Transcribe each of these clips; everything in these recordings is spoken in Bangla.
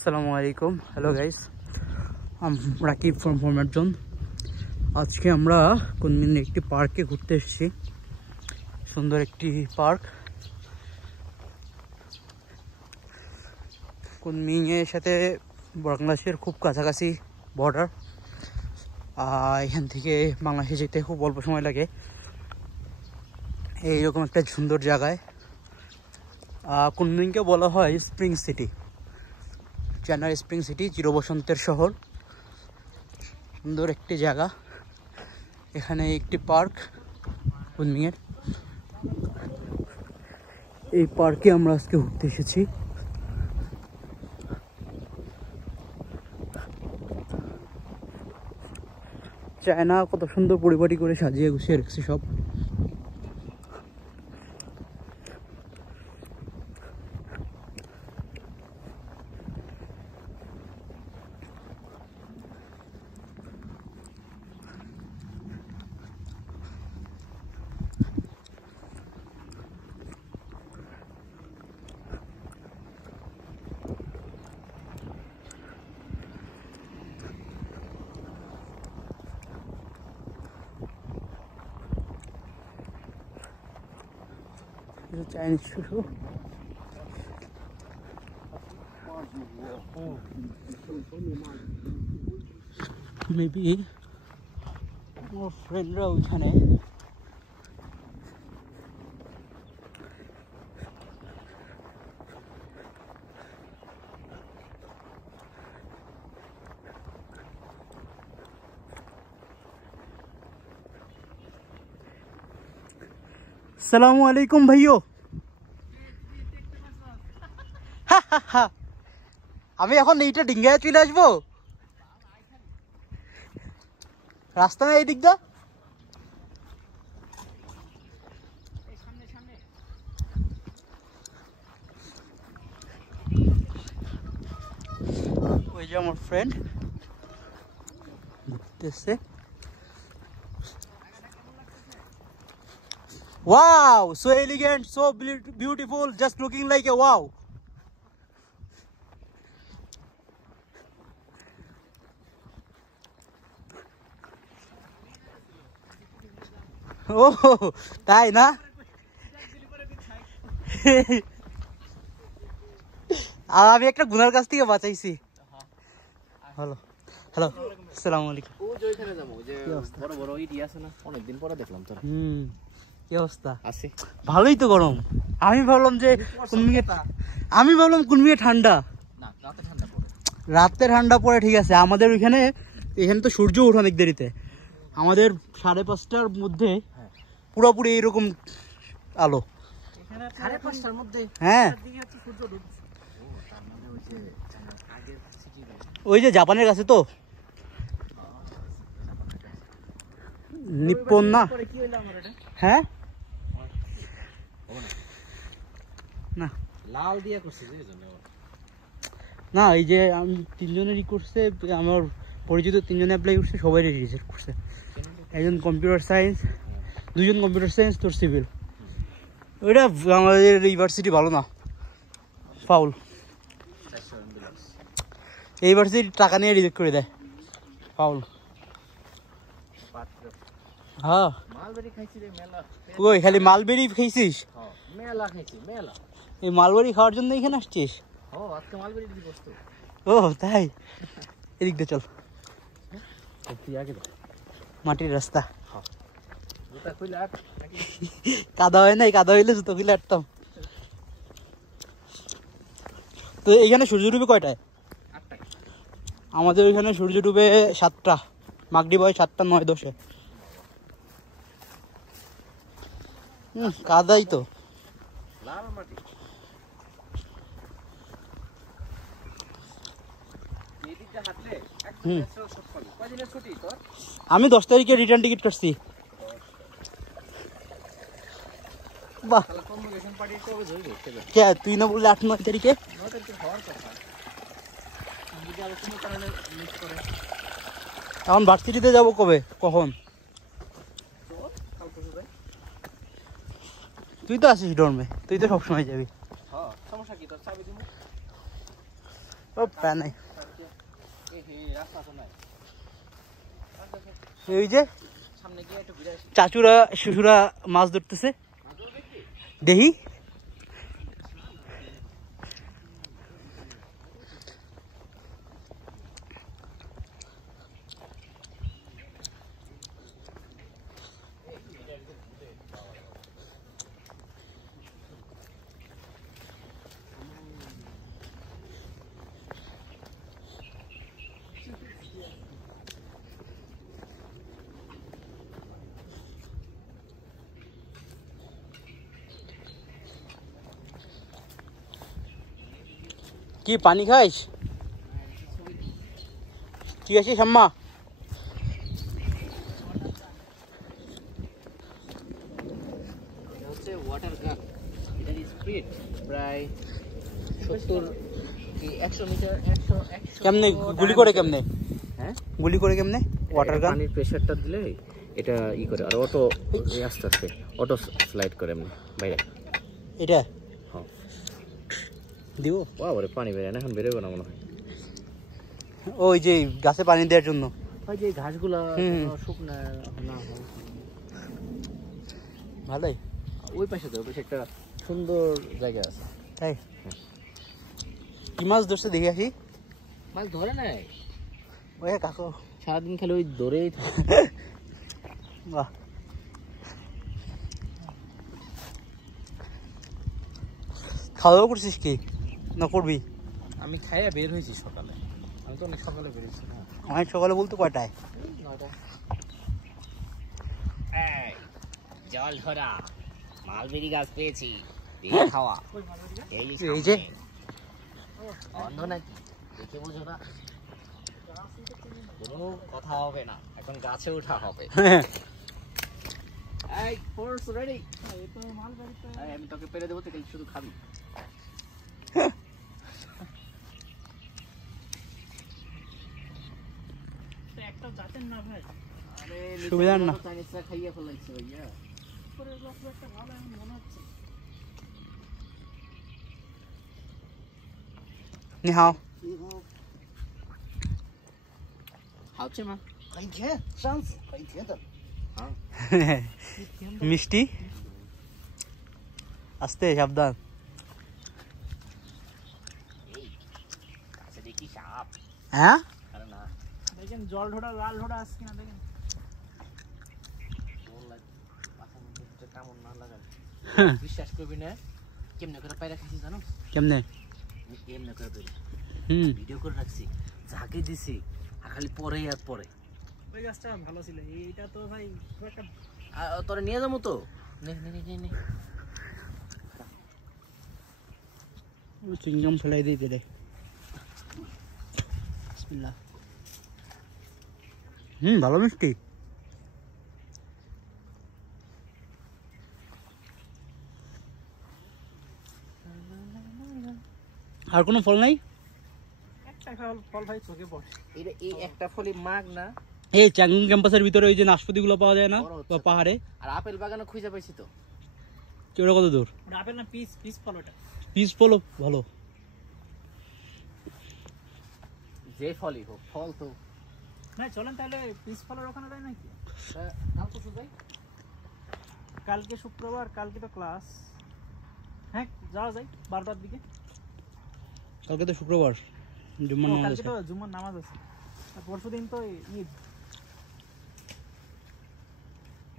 আসসালামু আলাইকুম, hello guys, Rakib from format zone. আজকে আমরা কুনমিংয়ের একটি পার্কে ঘুরতে এসেছি। সুন্দর একটি পার্ক। কুনমিংয়ের সাথে বাংলাদেশের খুব কাছাকাছি বর্ডার। এখান থেকে বাংলাদেশে যেতে খুব অল্প সময় লাগে। এইরকম একটা সুন্দর জায়গায় কুনমিংকে বলা হয় স্প্রিং সিটি, চায়নার স্প্রিং সিটি, চিরবসন্তের শহর। সুন্দর একটি জায়গা। এখানে একটি পার্ক কুনমিংয়ের। এই পার্কে আমরা আজকে ঘুরতে এসেছি। চায়না কত সুন্দর পরিপাটি করে সাজিয়ে গুছিয়ে রেখেছে সব। Chinese shoe. Maybe more friend ra ওখানে। আসসালামু আলাইকুম ভাইও। আমি এখন এইটা ডিঙ্গায় চলে আসবো। রাস্তা না এই দিক দা। ওই যে আমার ফ্রেন্ড ঘুরতেছে। Wow, so elegant, so beautiful, just looking like a wow. Oh, তাই না? আর আমি একটা গুনার কাছ থেকে বাঁচাইছি। হ্যালো হ্যালো, আসসালামু আলাইকুম। ও যে ওইখানে যাবো, যে বড় বড় ইটি আছে না, অনেকদিন পরে দেখলাম তোরা। কি অবস্থা? আছে ভালোই তো। গরম। আমি ভাবলাম যে কুনমিংয়ে ঠান্ডা। না, রাতে ঠান্ডা পড়ে। রাতে ঠান্ডা পড়ে, ঠিক আছে। আমাদের এখানে তো সূর্য ওঠে অনেক দেরিতে। আমাদের 5:30টার মধ্যে পুরোপুরি এইরকম আলো। 5:30টার মধ্যে? হ্যাঁ, ওই যে জাপানের কাছে তো নিপ্পন না। হ্যাঁ না, লাল দিয়া করছে না, এই যে আমি 3 জনেরই করছে। আমার পরিচিত 3 জনে অ্যাপ্লাই করছে, সবাই রিজেক্ট করছে। একজন কম্পিউটার সায়েন্স, 2 জন কম্পিউটার সায়েন্স, তোর সিভিল। ওইটা আমাদের ইউনিভার্সিটি ভালো না, ফাউল। এই ইউনিভার্সিটি টাকা নিয়ে রিজেক্ট করে দেয়, ফাউল। হ্যাঁ, ওই খালি মালবেরি খাইছিস? এই মালবেরি খাওয়ার জন্য এখানে আসছিস? ও তাই, এদিক দিয়ে চল। মাটির রাস্তা, কাদা হয় নাই। কাদা হইলে জুতো খুলে আটতাম। তো এইখানে সূর্য ডুবে কয়টায়? আমাদের ওইখানে সূর্য ডুবে 7টা, মাগরিব হয় 7টা 9-10-এ। কাদাই তো। আমি 10 তারিখে রিটার্ন টিকিট কাটছি। বাহ, তুই না বললে 8-9 তারিখে? এখন ভার্সিটিতে যাবো কবে, কখন? তুই তো আসিস ডর্মে, তুই তো সবসময় যাবি। ও পা নাই এই যে চাচুরা শ্বশুরা মাছ ধরতেছে দেখি কি পানি খাইস ঠিক আছে শাম্মা হচ্ছে ওয়াটার গান এটার স্পিড প্রায় 70 কি 100 মিটার 100 কেমনে গুলি করে কেমনে হ্যাঁ গুলি করে কেমনে ওয়াটার গান পানির প্রেসারটা দিলে এটা ই করে আর অটো আস্তে আস্তে অটো স্লাইড করে এমনি বাইরে এটা হ্যাঁ দিব বাবারে পানি বেরোয় না এখন বেরোবে না মনে হয় ওই যে গাছে পানি দেওয়ার জন্য ওই যে ঘাসগুলো শুকনা না হয় ভালোই ওই পাশে একটা সুন্দর জায়গা আছে তাই কি মাছ ধরছে দেখে আসি মাছ ধরে নাই ওই কাকু সারাদিন খালি ওই ধরেই থাকে বাহ খাওয়া দাওয়া করছিস কি না করবি আমি খাইয়া বের হয়েছি সকালে আমি তো অনেক সকালে বেরিয়েছি না অনেক সকালে বলতে কয়টায় 9টা জল ধরা মালবেরি গাছ পেয়েছি দিয়ে খাওয়া এই যে অন্ধ নাকি দেখে বুঝো না কোনো কথা হবে না এখন গাছে ওঠা হবে এই ফোর্স রেডি আমি তোকে পেরে দেবো তুই শুধু খাবি একটা যাতেন না ভাই আরে সুবিধা না চাইনিজরা খাইয়া ফেলাইছে ভাইয়া পরে লোক একটা ভালো আমি মনে হচ্ছে নি হাও 好吃吗？很甜上次很甜的মিষ্টি আস্তে সাবধান আচ্ছা দেখি সাপ হ্যাঁ আরে না দেখেন জল ঢোড়া লাল ঢোড়া আছে কিনা দেখেন মাথার মধ্যে কেমন না লাগাল বিশ্বাস করবি না কেমনে করে পায়রা খাইছি জানো কেমনে আমি কেমনে করে বেরি ভিডিও করে রাখছি যাকে দিছি খালি পরে আর পরে ওই গাছটা ভালো ছিল এইটা তো ভাই খুব একটা তোরা নিয়ে যাবো তো নে নে নে নে চিংগাম ফেলাই দিই পেরে বিসমিল্লাহ ভালো মিষ্টি আর কোনো ফল নাই একটা ফল ভাই চোখে পড়ে এটা এই একটা ফলই মাগ না এই চ্যাংগুং ক্যাম্পাসের ভিতরে ওই যে নাশপাতি গুলো পাওয়া যায় না বা পাহাড়ে আর আপেল বাগানে খুঁজে পাইছি তো ওটা কত দূর ওটা আপেল না পিস ফল ওটা পিস ফল ভালো যে ফলই হোক ফল তো না চলেন তাহলে পিস ফলের ওখানে যাই নাকি কাল তো যাই কালকে শুক্রবার কালকে তো ক্লাস হ্যাঁ যাওয়া যায় 12টার দিকে কালকে তো শুক্রবার জুম্মার নামাজ কালকে আছে তো জুম্মার নামাজ আছে আর পরশুদিন তো ঈদ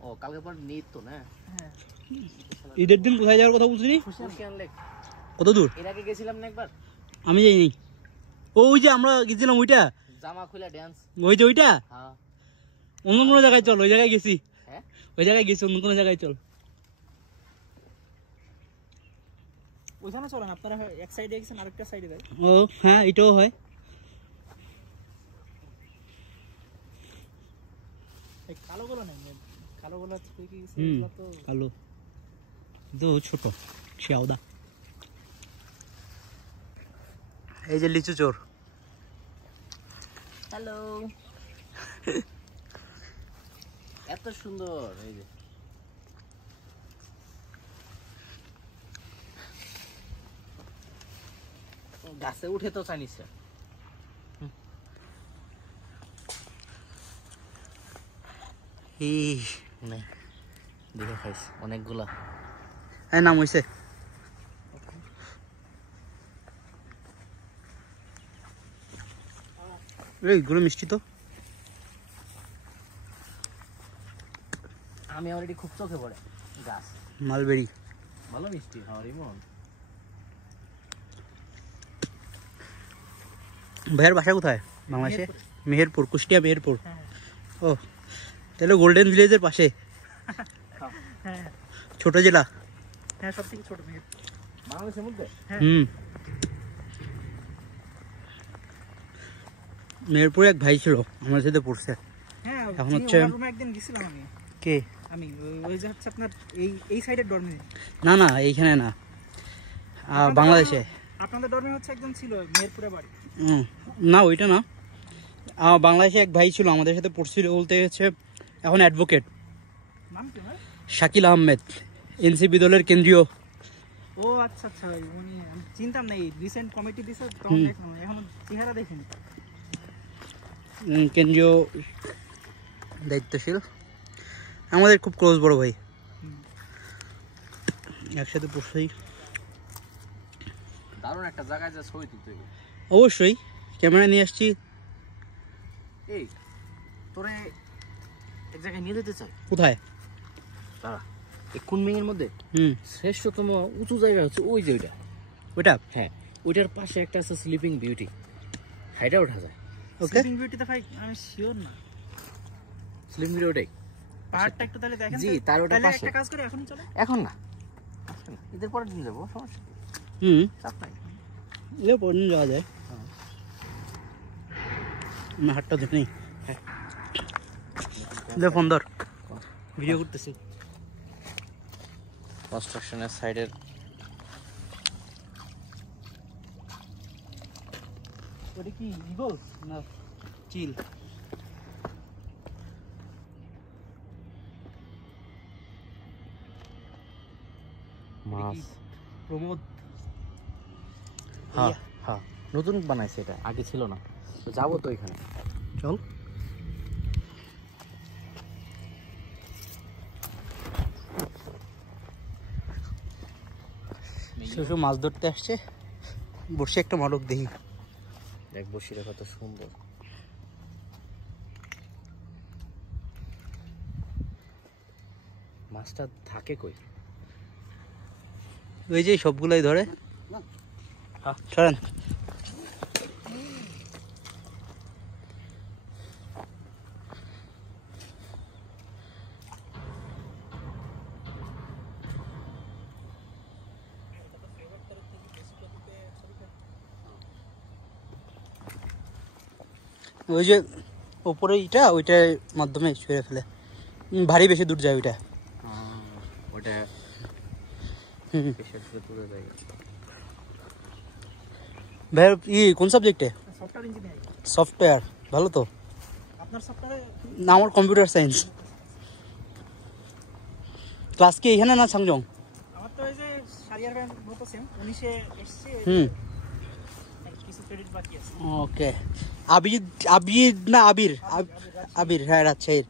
ও কালকে পর নিত তো না হ্যাঁ ঈদের দিন কোথায় যাওয়ার কথা বলছিলি খুশিয়ান লেক কত দূর এর আগে গেছিলাম না একবার আমি যাইনি ওই যে আমরা গেছিলাম ওইটা জামা খুলে ড্যান্স ওই যে ওইটা হ্যাঁ অন্য কোনো জায়গায় চল ওই জায়গায় গেছি হ্যাঁ ওই জায়গায় গেছি অন্য কোনো জায়গায় চল ওইখানে চলেন আপনারা এক সাইডে গেছেন আরেকটা সাইডে যায় ও হ্যাঁ এটাও হয় এই কালোগুলো নেই কালোগুলো থেকে গেছে হুম এগুলো তো কালো তো ছোট শিয়াওদা এই যে লিচু চোর হ্যালো এত সুন্দর এই যে গাছে উঠে তো চাইনিজ নেই দেখে খাইছি অনেকগুলা। হ্যাঁ নাম হয়েছে এইগুলো মিষ্টি তো। আমি অলরেডি খুব চোখে পড়ে গাছ মালবেরি ভালো মিষ্টি খাওয়ার মন। ভাইয়ের বাসা কোথায় বাংলাদেশে? মেহেরপুর, কুষ্টিয়া মেহেরপুর। হ্যাঁ। ও তাহলে গোল্ডেন ভিলেজের পাশে, হ্যাঁ ছোট জেলা। হ্যাঁ সব থেকে ছোট মেয়ে। বাংলাদেশের মধ্যে মেহেরপুরে এক ভাই ছিল আমার সাথে পড়ছে। হ্যাঁ এখন হচ্ছে রুমে একদিন গেছিলাম আমি। কে? আমি ওই যে হচ্ছে আপনার এই সাইডের ডরমে। না না এইখানে না, বাংলাদেশে। আপনাদের ডরমে হচ্ছে একজন ছিল মেহেরপুরে বাড়ি। না ওইটা না, বাংলাদেশে এক ভাই ছিল আমাদের সাথে পড়ছিল বলতে হচ্ছে এখন অ্যাডভোকেট। নাম কি ভাই? শাকিল আহমেদ, এনসিপি দলের কেন্দ্রীয়। ও আচ্ছা আচ্ছা, উনি আমি চিনতাম না, এই রিসেন্ট কমিটি দিছে তখন দেখলাম, এখনো চেহারা দেখিনি। কেন্দ্রীয় দায়িত্বশীল, আমাদের খুব ক্লোজ বড় ভাই, একসাথে পড়ছি। দারুণ একটা জায়গায় যা ছবি তুলতে। অবশ্যই ক্যামেরা নিয়ে আসছি। এই তোরে এক জায়গায় নিয়ে যেতে চাই। কোথায়? দাঁড়া, এই কুনমিংয়ের মধ্যে শ্রেষ্ঠতম উঁচু জায়গা হচ্ছে ওই যে ওইটা। ওইটা? হ্যাঁ, ওইটার পাশে একটা আছে স্লিপিং বিউটি, হাইটা ওঠা যায়। ওকে, স্লিপিং বিউটিতে ভাই আমি শিওর না। স্লিপিং বিউটি ওটাই পাহাড়টা একটু তাহলে দেখেন। জি, তার ওটা পাশে। একটা কাজ করে এখনই চলে। এখন না, ঈদের পরের দিন যাবো, সমস্যা চাপ নাই। এলে পরদিন যাওয়া যায়। না হাটটা দেখ নেই, ফোন ধর, ভিডিও করতেছি। কনস্ট্রাকশনের সাইডের ওটা কি ইগল না চিল। মাছ। প্রমোদ, হ্যাঁ হ্যাঁ, নতুন বানাইছে, এটা আগে ছিল না। তো যাবো তো এখানে, চল। শুধু মাছ ধরতে আসছে, বসে একটা মালক দেখি। দেখ বসিটা কত সুন্দর। মাছটা থাকে কই? ওই যে সবগুলাই ধরে। চলেন। ওই যে ওপরে ইটা, ওইটার মাধ্যমে ছুঁড়ে ফেলে, ভারী বেশি দূর যায় ওইটা। ওটা প্রেসার দিয়ে পুরো জায়গা। ভাই কোন সাবজেক্টে? Software engineering. সফটওয়্যার, ভালো তো। আপনার সফটওয়্যারে? না, আমার কম্পিউটার সায়েন্স। ক্লাস কি এখানে না সাংজং? আমার তো এই যে সারিয়ার ব্যাংক মতো সেম 19 এসছে। কিছু ক্রেডিট বাকি আছে। ওকে, আবির আবির না আবির? আবির, হ্যাঁ রাজশাহীর।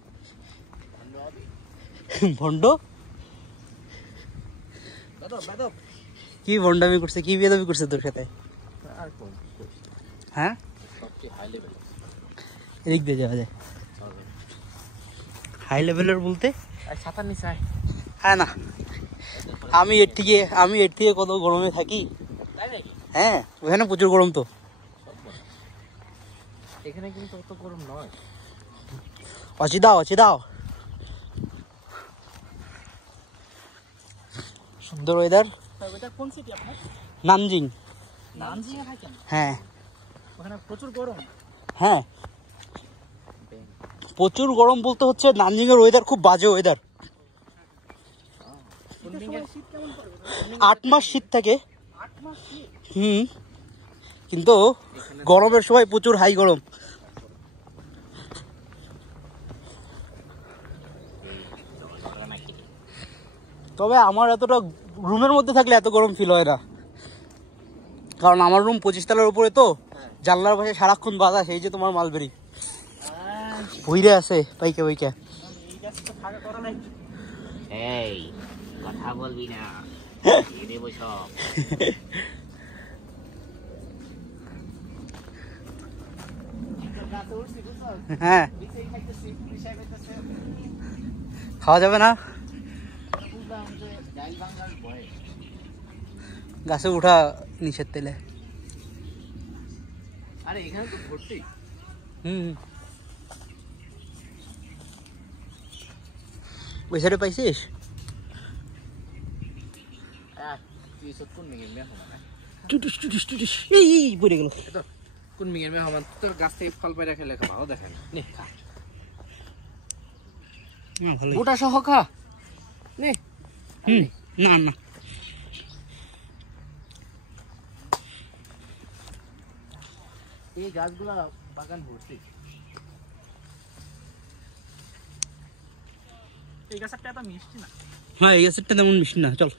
ভণ্ড কি ভণ্ডামি করছে, কি বেদামি করছে তোর সাথে? হ্যাঁ, এদিক দিয়ে যাওয়া যায়। হাই লেভেলের বলতে ছাতার নিচে। হ্যাঁ না, আমি এর থেকে কত গরমে থাকি। হ্যাঁ, ওখানে প্রচুর গরম তো। এখানে কিন্তু অত গরম নয়। অচিদাও সুন্দর ওয়েদার। ওটা কোন সিটি আপনার? নানজিং। নানজিং এ থাকেন? হ্যাঁ। ওখানে প্রচুর গরম? হ্যাঁ, প্রচুর গরম বলতে হচ্ছে নানজিং এর ওয়েদার খুব বাজে ওয়েদার। 8 মাস শীত থাকে। কিন্তু গরমের সময় প্রচুর হাই গরম। তবে আমার এতটা রুমের মধ্যে থাকলে এত গরম ফিল হয় না, কারণ আমার রুম 25 তলার উপরে তো, জানলার পাশে সারাক্ষণ বাতাস। এই যে তোমার মালবেরি বইরে আছে পাইকা। গাছ তো ফাঁকা করা নাই। এই কথা বলবি না, দিয়ে দেবো সব। গাছে উঠছি বুঝছো, হ্যাঁ নিচেই খাইতেছি, পিসায় খাইতেছে। খাওয়া যাবে না, বুঝলাম যে ডাইল ভাঙার ভয়ে। গাছে উঠা নিষেধ তেলে। আরে এখানে তো ভর্তি। হুম ওই সাইডে পাইছিস? তুই সব কোন মিঙের মেহমান? টুটুস টুটুস টুটুস এই পড়ে গেল। কোন মিঙের মেহমান? তোর গাছ থেকে ফল পাইরা খেলে খাওয়াও দেখেন। নে খা, ভালো। গোটা সহ খা। নে। না না এই গাছগুলা বাগান ভর্তি। এই গাছটা এত মিষ্টি না। হ্যাঁ এই গাছেরটা তেমন মিষ্টি না। চল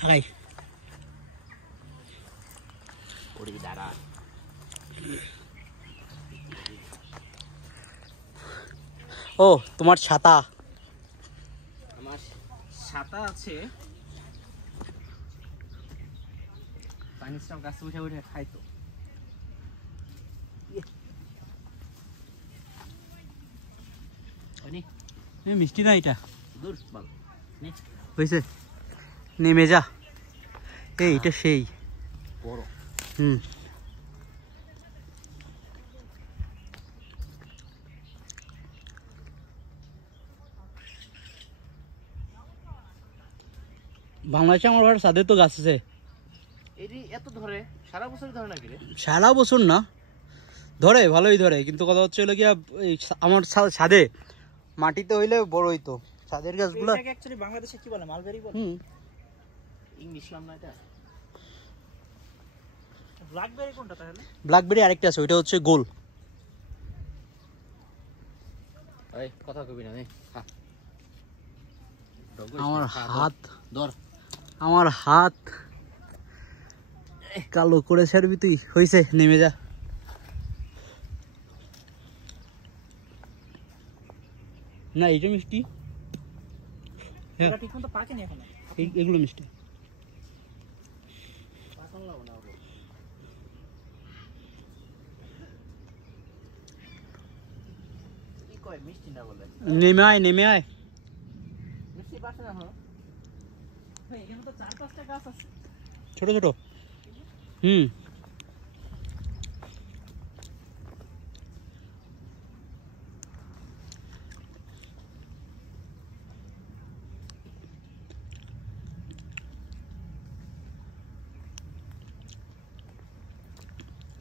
খাই। ওরে দাঁড়া, ও তোমার ছাতা? আমার ছাতা আছে। পানিসটাও গাছে উঠে উঠে খাইতো। মিষ্টি না এটা? দূর বল। নে হয়েছে, নেমে যা। এইটা সেই বড়। হুম বাংলাদেশে আমার ঘর সাদের তো গাছ আছে। এটি এত ধরে সারা বছর ধরে নাকি রে? সারা বছর না, ধরে ভালোই ধরে, কিন্তু কথা হচ্ছে হলো গিয়া এই আমার ছাদে মাটিতে হইলে বড় হইতো, ছাদের গাছগুলো। এটাকে অ্যাকচুয়ালি বাংলাদেশে কি বলে? মালবেরি বলে? হুম ইংলিশ নাম না এটা? ব্ল্যাকবেরি কোনটা তাহলে? ব্ল্যাকবেরি আরেকটা আছে, ওইটা হচ্ছে গোল। এই কথা কবি না, নে খা। আমার হাত, ধর। আমার হাত কালো করে ছাড়বি তুই? হয়েছে, নেমে যা। না এইটা মিষ্টি, হ্যাঁ এটা ঠিক মতো পাকেনি এখনো। এগুলো মিষ্টি। পাতাল লাও না ওরে। কি কয় মিষ্টি না বলে? নেমে আয়, নেমে আয়। মিষ্টি পাচ্ছে না হলো। ভাই এখানে তো 4-5টা গাছ আছে। ছোট ছোট। হুম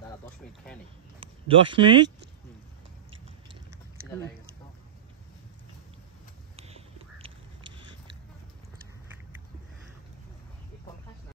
দাঁড়া 10 মিনিট খেয়ে নি। 10 মিনিট? এটা লাগে।